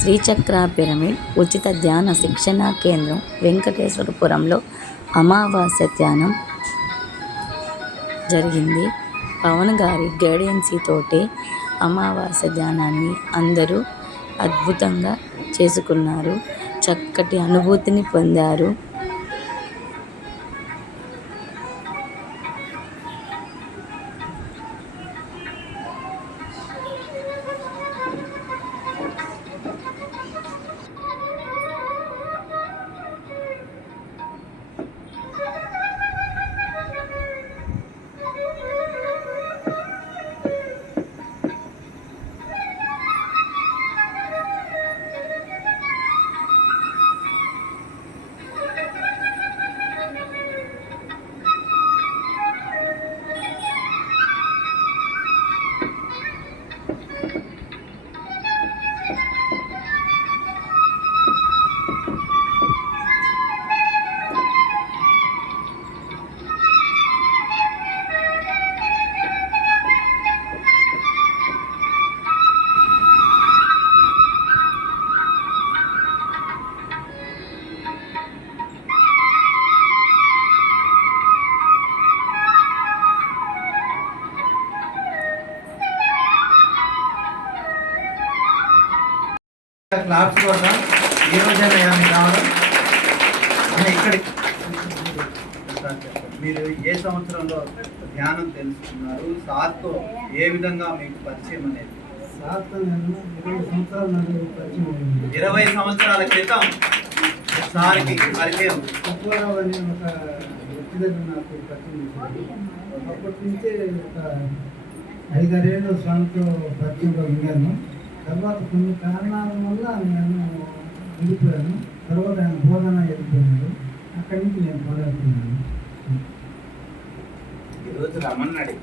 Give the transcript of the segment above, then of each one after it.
శ్రీచక్ర pyramid ఉచిత ధ్యాన శిక్షణా కేంద్రం వెంకటేశ్వరపురంలో అమావాస్య ధ్యానం జరిగింది. పవన్ గారి గైడెన్సీ తోటి అమావాస్య ధ్యానాన్ని అందరూ అద్భుతంగా చేసుకున్నారు. చక్కటి అనుభూతిని పొందారు. క్లాప్స్ కోసం ఈరోజే రావడం ఇక్కడికి మీరు ఏ సంవత్సరంలో ధ్యానం తెలుసుకున్నారు? సార్తో ఏ విధంగా మీకు పరిచయం అనేది? 20 సంవత్సరాల క్రితం సార్కి పరిచయం అప్పటి నుంచే ఒక 5-6 ఏళ్ళు స్వామితో పరిచయంలో ఉన్నాను. తర్వాత కొన్ని కారణాల వల్ల నేను వెళ్ళిపోయాను. తర్వాత ఆయన బోధన వెళ్ళిపోయాడు. అక్కడి నుంచి నేను మొదలెడుతున్నాను. ఈరోజు రమ్మన్నాడు.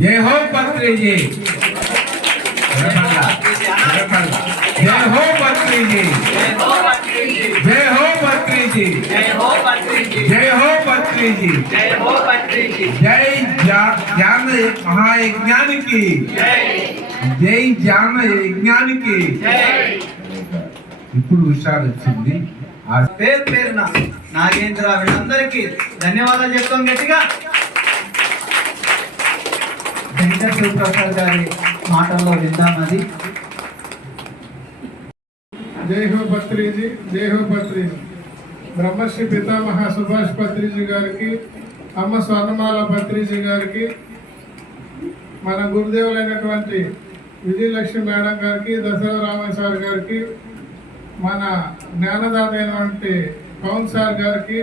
जय हो पत्री जी, जय हो पत्री जी, जय हो पत्री जी, जय हो पत्री जी, जय हो पत्री जी, जय हो पत्री जी, जय ज्ञान महायज्ञान की जय ज्ञान यज्ञान की ఇప్పుడు విషయాలు వచ్చింది. పేరు పేరున నాగేంద్ర వీళ్ళందరికీ ధన్యవాదాలు చెప్తాం గట్టిగా. వెంకట శివప్రసాద్ గారి మాటల్లో విందాం అది. जय हो पत्री जी, जय हो पत्री जी. బ్రహ్మశ్రీ పితామహ సుభాష్ పత్రిజీ గారికి, అమ్మ స్వర్ణమాల పత్రిజీ గారికి, మన గురుదేవులైనటువంటి విజయలక్ష్మి మేడం గారికి, దసరా రామయ్య సార్ గారికి, మన జ్ఞానదాత అయినటువంటి పవన్ సార్ గారికి,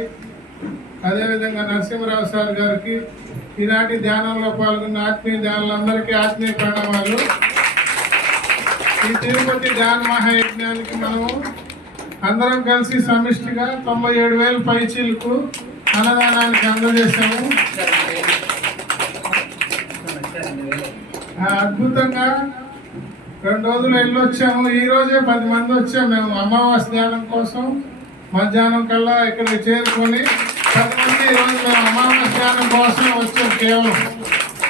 అదేవిధంగా నరసింహరావు సార్ గారికి, ఈనాటి ధ్యానంలో పాల్గొన్న ఆత్మీయ ధ్యానులందరికీ ఆత్మీయ ప్రణామాలు. ఈ తిరుపతి ధ్యాన మహాయజ్ఞానికి మనము అందరం కలిసి సమిష్టిగా 97,000 పైచీలకు అన్నదానానికి అందజేశాము. అద్భుతంగా 2 రోజులు వెళ్ళొచ్చాము. ఈ రోజే 10 మంది వచ్చాము మేము అమావాస్య ధ్యానం కోసం. మధ్యాహ్నం కల్లా ఇక్కడికి చేరుకొని 10 మంది ఈరోజు మేము అమావాస్య ధ్యానం కోసం వచ్చాము. కేవలం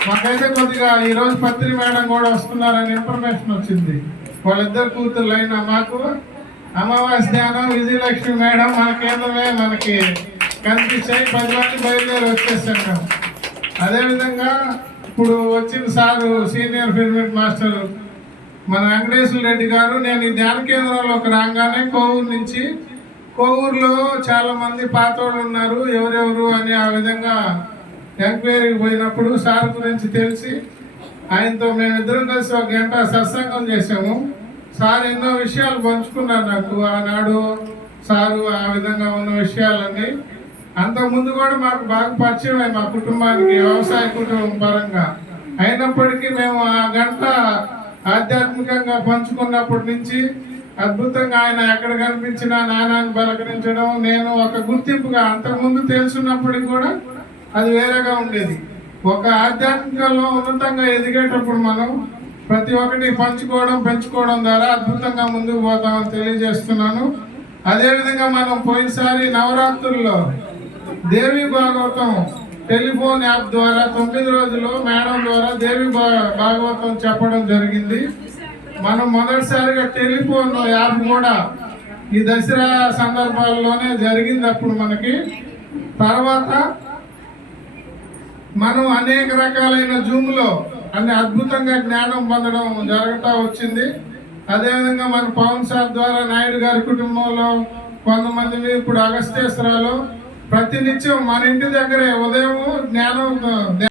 మాకైతే కొద్దిగా ఈరోజు పత్రి మేడం కూడా వస్తున్నారని ఇన్ఫర్మేషన్ వచ్చింది. వాళ్ళిద్దరు కూతుర్లు అయినా మాకు అమావాస్య ధ్యానం విజయలక్ష్మి మేడం మన కేంద్రమే మనకి కనిపించాయి. 10 మంది బయలుదేరి వచ్చేసాం మేము. అదేవిధంగా ఇప్పుడు వచ్చిన సారు సీనియర్ పిరమిడ్ మాస్టర్ మన వెంకటేశ్వర రెడ్డి గారు, నేను ఈ ధ్యాన కేంద్రంలోకి రాగానే కోవూరులో చాలా మంది పాతోళ్ళు ఉన్నారు, ఎవరెవరు అని ఆ విధంగా ఎంక్వైరీకి పోయినప్పుడు సార్ గురించి తెలిసి ఆయనతో మేమిద్దరం కలిసి 1 గంట సత్సంగం చేసాము. సార్ ఎన్నో విషయాలు పంచుకున్నారు నాకు. ఆనాడు సారు ఆ విధంగా ఉన్న విషయాలన్నీ అంతకుముందు కూడా మాకు బాగా పరిచయం మా కుటుంబానికి, వ్యవసాయ కుటుంబం పరంగా. అయినప్పటికీ మేము ఆ గంట ఆధ్యాత్మికంగా పంచుకున్నప్పటి నుంచి అద్భుతంగా ఆయన ఎక్కడ కనిపించినా నానాన్ని పలకరించడం, నేను ఒక గుర్తింపుగా అంతకుముందు తెలుసున్నప్పటికి కూడా అది వేరేగా ఉండేది. ఒక ఆధ్యాత్మికంలో ఉన్నతంగా ఎదిగేటప్పుడు మనం ప్రతి ఒక్కటి పెంచుకోవడం ద్వారా అద్భుతంగా ముందుకు పోతామని తెలియజేస్తున్నాను. అదేవిధంగా మనం పోయినసారి నవరాత్రుల్లో దేవి భాగవతం టెలిఫోన్ యాప్ ద్వారా 9 రోజులు మేడం ద్వారా దేవి భాగవతం చెప్పడం జరిగింది. మనం మొదటిసారిగా టెలిఫోన్ యాప్ కూడా ఈ దసరా సందర్భాల్లోనే జరిగింది. అప్పుడు మనకి తర్వాత మనం అనేక రకాలైన జూమ్లో అన్ని అద్భుతంగా జ్ఞానం పొందడం జరుగుతూ వచ్చింది. అదేవిధంగా మన పవన్ సార్ ద్వారా నాయుడు గారి కుటుంబంలో కొంతమందిని, ఇప్పుడు అగస్త్యేశ్వరాలు ప్రతినిత్యం మన ఇంటి దగ్గరే ఉదయం జ్ఞానం